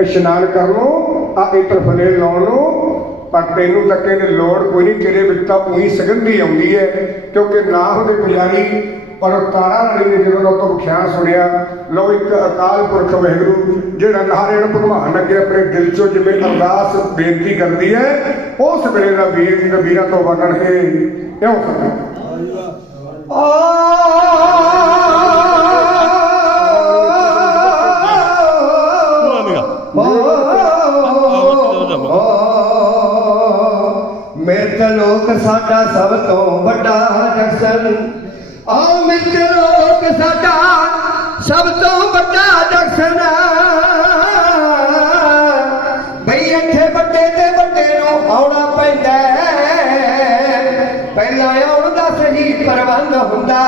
ਇਸ਼ਨਾਨ ਕਰਨ ਨੂੰ ਆ ਇਤਰ ਫਲੇ ਲਾਉਣ ਨੂੰ ਪਰ ਤੈਨੂੰ ਤਾਂ ਕਹਿੰਦੇ ਲੋੜ ਕੋਈ ਨਹੀਂ ਤੇਰੇ ਵਿੱਚ ਤਾਂ ਉਹੀ ਸੁਗੰਧੀ ਆਉਂਦੀ ਹੈ ਕਿਉਂਕਿ ਨਾ ਉਹਦੇ ਪੁਜਾਰੀ ਪਰ ਤਾਰਾ ਰਾਣੀ ਨੇ ਜਦੋਂ ਉਹ ਤੋਂ ਖਿਆਲ ਸੁਣਿਆ ਲੋ ਇੱਕ ਅਕਾਲ ਪੁਰਖ ਵਾਹਿਗੁਰੂ ਜਿਹੜਾ ਨਾਰਾਇਣ ਭਗਵਾਨ ਅੱਗੇ ਆਪਣੇ ਦਿਲ ਚੋਂ ਜਿਵੇਂ ਅਰਦਾਸ ਬੇਨਤੀ ਕਰਦੀ ਹੈ ਉਸ ਵੇਲੇ ਦਾ ਵੀਰ ਦੀ ਵੀਰਾਂ ਤੋਂ ਵਰਣਨ ਹੈ ਕਿਉਂ ਕਰਦਾ ਮਿਰਤ ਲੋਕ ਸਾਡਾ ਸਭ ਤੋਂ ਵੱਡਾ ਜਕਸਨ ਆ ਮਿਰਤ ਲੋਕ ਸਾਡਾ ਸਭ ਤੋਂ ਵੱਡਾ ਜਕਸਨ ਬਈ ਇੱਥੇ ਵੱਡੇ ਤੇ ਵੱਡੇ ਨੂੰ ਆਉਣਾ ਪੈਂਦਾ ਪਹਿਲਾਂ ਆਉਣ ਦਾ ਸਹੀ ਪ੍ਰਬੰਧ ਹੁੰਦਾ।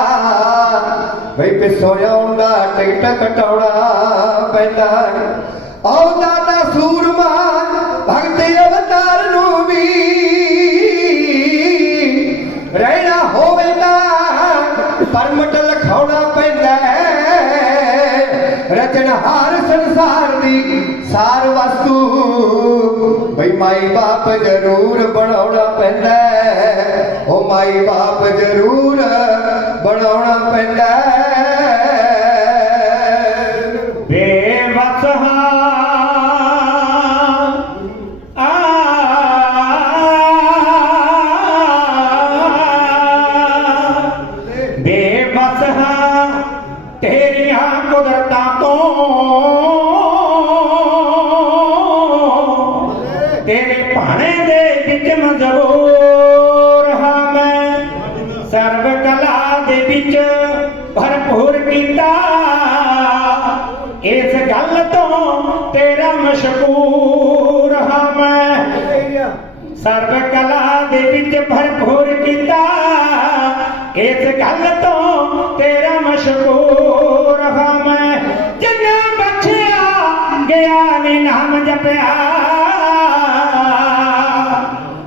ਬਈ ਪਿੱਛੋਂ ਆਉਣ ਦਾ ਟਿਕਟ ਕਟਾਉਣਾ ਪੈਂਦਾ ਆਉਂਦਾ ਪਰਮਟ ਲਖਾਉਣਾ ਪੈਂਦਾ ਰਚਨਹਾਰ ਸੰਸਾਰ ਦੀ ਸਾਰ ਵਸਤੂ। ਬਈ ਮਾਈ ਬਾਪ ਜ਼ਰੂਰ ਬਣਾਉਣਾ ਪੈਂਦਾ ਉਹ ਮਾਈ ਬਾਪ ਜ਼ਰੂਰ ਬਣਾਉਣਾ ਪੈਂਦਾ ਤੇਰੀਆਂ ਕੁਦਰਤਾਂ ਤੋਂ ਤੇਰੇ ਭਾਣੇ ਦੇ ਵਿੱਚ ਮਜਬੂਰ ਹਾਂ ਮੈਂ। ਸਰਬ ਕਲਾ ਦੇ ਵਿੱਚ ਭਰਪੂਰ ਕੀਤਾ। ਇਸ ਗੱਲ ਤੋਂ ਤੇਰਾ ਮਸ਼ਕੂਰ ਹਾਂ ਮੈਂ। ਸਰਬ ਕਲਾ ਦੇ ਵਿੱਚ ਭਰਪੂਰ ਕੀਤਾ। ਇਸ ਗੱਲ ਤੋਂ ਤੇਰਾ ਮਸ਼ਕੂਰ ਨਾਮ ਜਪਿਆ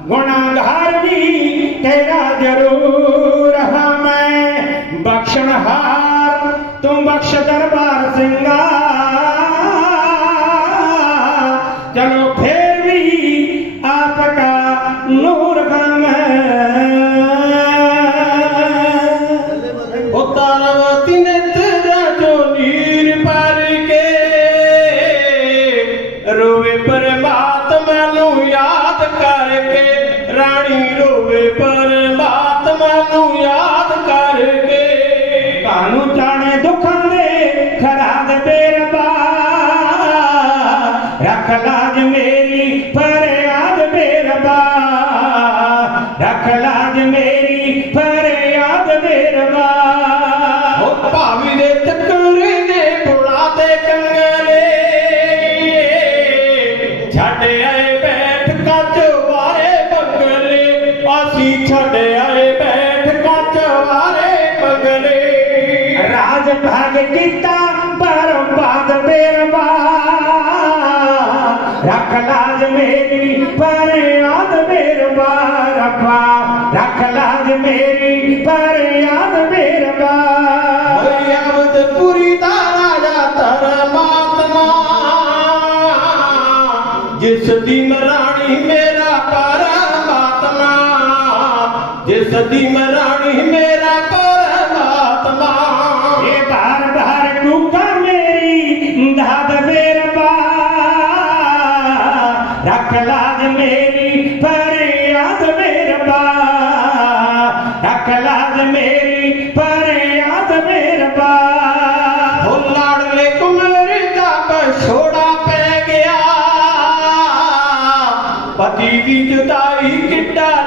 ਗੁਨਾਹਗਾਰ ਵੀ ਤੇਰਾ ਜ਼ਰੂਰ ਹਾਂ ਮੈਂ। ਬਖਸ਼ਣਹਾਰ ਤੂੰ ਬਖਸ਼ ਦਰਬਾਰ ਸਿੰਘਾ। ਰੋਵੇ ਪਰਮਾਤਮਾ ਨੂੰ ਯਾਦ ਕਰਕੇ, ਰਾਣੀ ਰੋਵੇ ਪਰਮਾਤਮਾ ਨੂੰ ਯਾਦ ਕਰਕੇ। ਕਾਨੂੰ ਜਾਣੇ ਦੁੱਖਾਂ ਦੇ ਖਰਾਦ ਬੇਰਬਾ ਰੱਖ ਲਾਜ ਮੇਰੀ ਬੰਗਲੇ ਛੱਡ ਆਏ ਬੈਠ ਕੱਚ ਵਾਰੇ ਬੰਗਲੇ। ਰਾਜ ਭਾਗ ਕੀਤਾ ਬਰਬਾਦ ਬੇਰਬਾ ਰੱਖ ਲਾਜ ਮੇਰੀ ਫਰਿਆਦ ਬੇਰਬਾ ਰੱਖਾ ਰੱਖ ਲਾਜ ਮੇਰੀ ਜਿਸ ਦੀ ਮਰਾਣੀ ਮੇਰਾ ਪਰਮਾਤਮਾ। ਇਹ ਬਾਰ ਬਾਰ ਟੁਕਾ ਮੇਰੀ ਦਾਦ ਬੇਰਬਾ ਰੱਖ ਲਾਜ ਮੇਰੀ ਫਰਿਆਦ ਬੇਰਬਾ ਰੱਖ ਲਾਜ ਮੇਰੀ ਫਰਿਆਦ ਬੇਰਬਾ ਹੋ ਲਾੜਲੇ ਕੁਮਰੇ ਦਾ ਪਛੋੜਾ ਪੈ ਗਿਆ। ਪਤੀ ਦੀ ਜੁਦਾਈ ਕਿੱਡਾ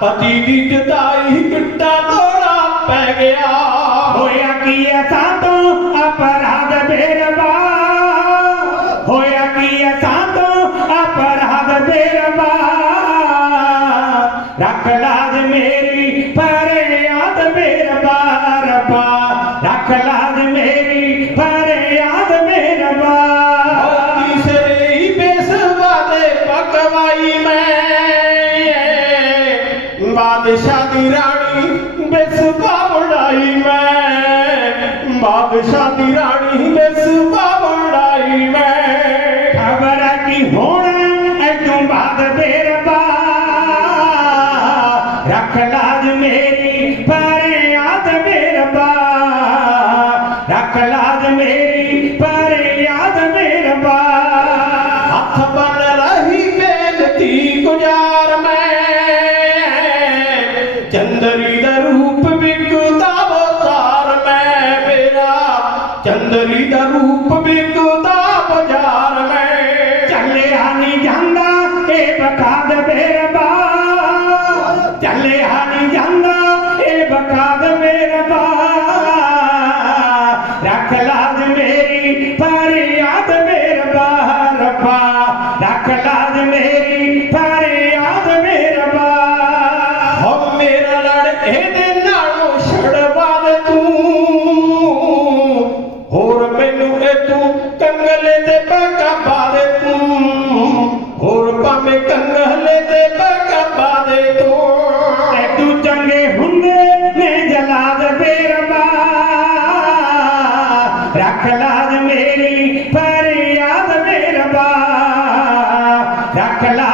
ਪਤੀ ਦੀ ਜੁਦਾਈ ਕਿੱਡਾ ਥੋੜਾ ਪੈ ਗਿਆ। ਬਾਦਸ਼ਾਹ ਦੀ ਰਾਣੀ ਬੇਸਵਾ ਖਬਰ ਹੈ ਕਿ ਹੁਣ ਐਦੋਂ ਬਾਦ ਰੱਖ ਲਾਜ ਮੇਰੀ ਪਰੇ ਆਦ ਬੇਰਬਾ। ਰੱਖ ਲਾਜ ਮੇਰੀ ਪਰੇ ਆਦ ਬੇਰਬਾ। ਹੱਥ ਬਨ ਰਹੀ ਬੇਨਤੀ ਗੁਜਾ। ਇਹ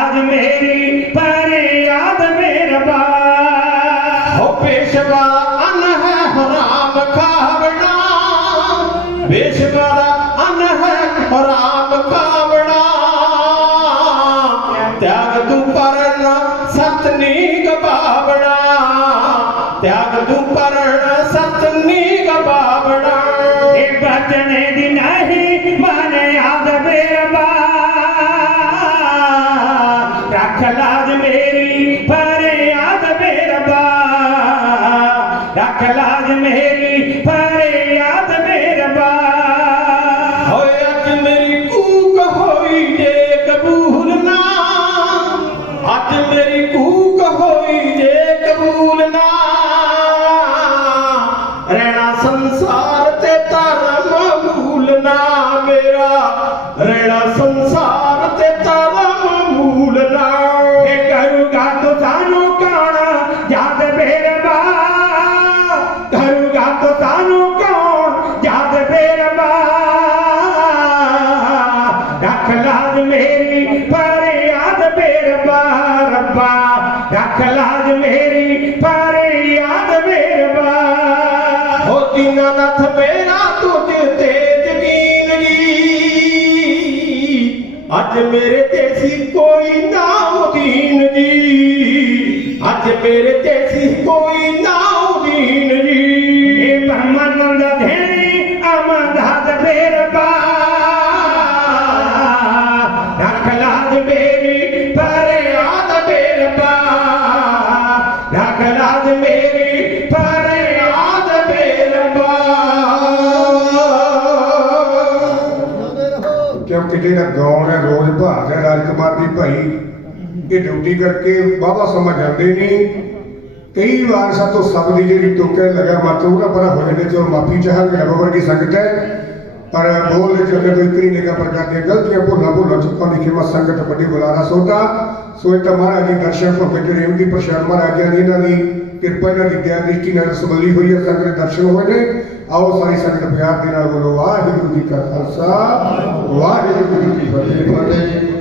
ਰੱਖ ਲਾਜ ਮੇਰੀ ਪਰ ਯਾਦ ਮੇਰਬਾ ਹੋ ਪੇਸ਼ਵਾ ਅਨ ਹੈ ਰੱਖ ਲਾਜ ਮੇਰੀ ਕਰੂਗਾ ਤੋ ਸਾਨੂੰ ਕੌਣ ਯਾਦ ਬੇਰਬਾ ਰੱਖ ਲਾਜ ਮੇਰੀ ਪਰ ਯਾਦ ਬੇਰਬਾ ਰੱਬਾ। ਰੱਖ ਲਾਜ ਮੇਰੀ ਪਰ ਯਾਦ ਬੇਰਬਾ ਹੋ ਦੀਨਾਨਾਥ ਮੇਰਾ ਤੁਝ ਤੇ ਯਕੀਨ ਜੀ ਅੱਜ ਮੇਰੇ ਤੇ ਸੀ ਕੋਈ ਨਾ ਦੀਨ ਜੀ। ਅੱਜ ਮੇਰੇ ਕਿਉਂਕਿ ਜਿਹੜਾ ਗਾਉਣ ਹੈ, ਰੋਜ਼ ਭਾਗ ਹੈ ਰਾਜਕੁਮਾਰ ਦੀ ਭਾਈ, ਇਹ ਡਿਊਟੀ ਕਰਕੇ ਵਾਹਵਾ ਸਮਾਂ ਜਾਂਦੇ ਨਹੀਂ ਕਈ ਵਾਰ ਸਾਤੋਂ ਸਭ ਦੀ ਜਿਹੜੀ ਟੋਕੇ ਲਗਾ ਮਤਲਬ ਉਹਦਾ ਪਰਾ ਹੋ ਜਾਂਦੇ ਚਲੋ ਮਾਫੀ ਚਾਹਾਂਗੇ ਰੱਬ ਵਰਗੀ ਸੰਗਤ ਹੈ। ਪਰ ਬੋਲ ਦੇ ਚੱਕਰ ਕੋਈ ਕਰੀ ਨਿਗਾ ਪ੍ਰਕਾਰ ਦੀਆਂ ਗਲਤੀਆਂ ਭੁੱਲਾਂ ਭੁੱਲਾਂ ਚੁੱਕਾਂ ਦੀ ਖਿਮਾ ਸੰਗਤ ਵੱਡੀ ਬੁਲਾਰਾ ਸੋਤਾ ਸੋ ਇਹ ਤਾਂ ਮਹਾਰਾਜ ਦੀ ਦਰਸ਼ਨ ਭੁੱਖੇ ਜਿਹੜੇ ਦੀ ਪ੍ਰਸ਼ਾਦ ਮਹਾਰਾਜਾਂ ਦੀ, ਇਹਨਾਂ ਦੀ ਕਿਰਪਾ, ਇਹਨਾਂ ਦੀ ਦਇਆ, ਦ੍ਰਿਸ਼ਟੀ ਨਾਲ ਸੰਭਲੀ ਹੋਈ ਹੈ, ਸੰਗਤ ਦੇ ਦਰਸ਼ਨ ਹੋਏ ਨੇ। ਆਓ ਸਾਰੀ ਸੰਗਤ ਪਿਆਰ ਦੇ ਨਾਲ ਬੋਲੋ, ਵਾਹਿਗੁਰੂ ਜੀ ਕਾ ਖਾਲਸਾ, ਵਾਹਿਗੁਰੂ ਜੀ ਕੀ ਫਤਿਹ।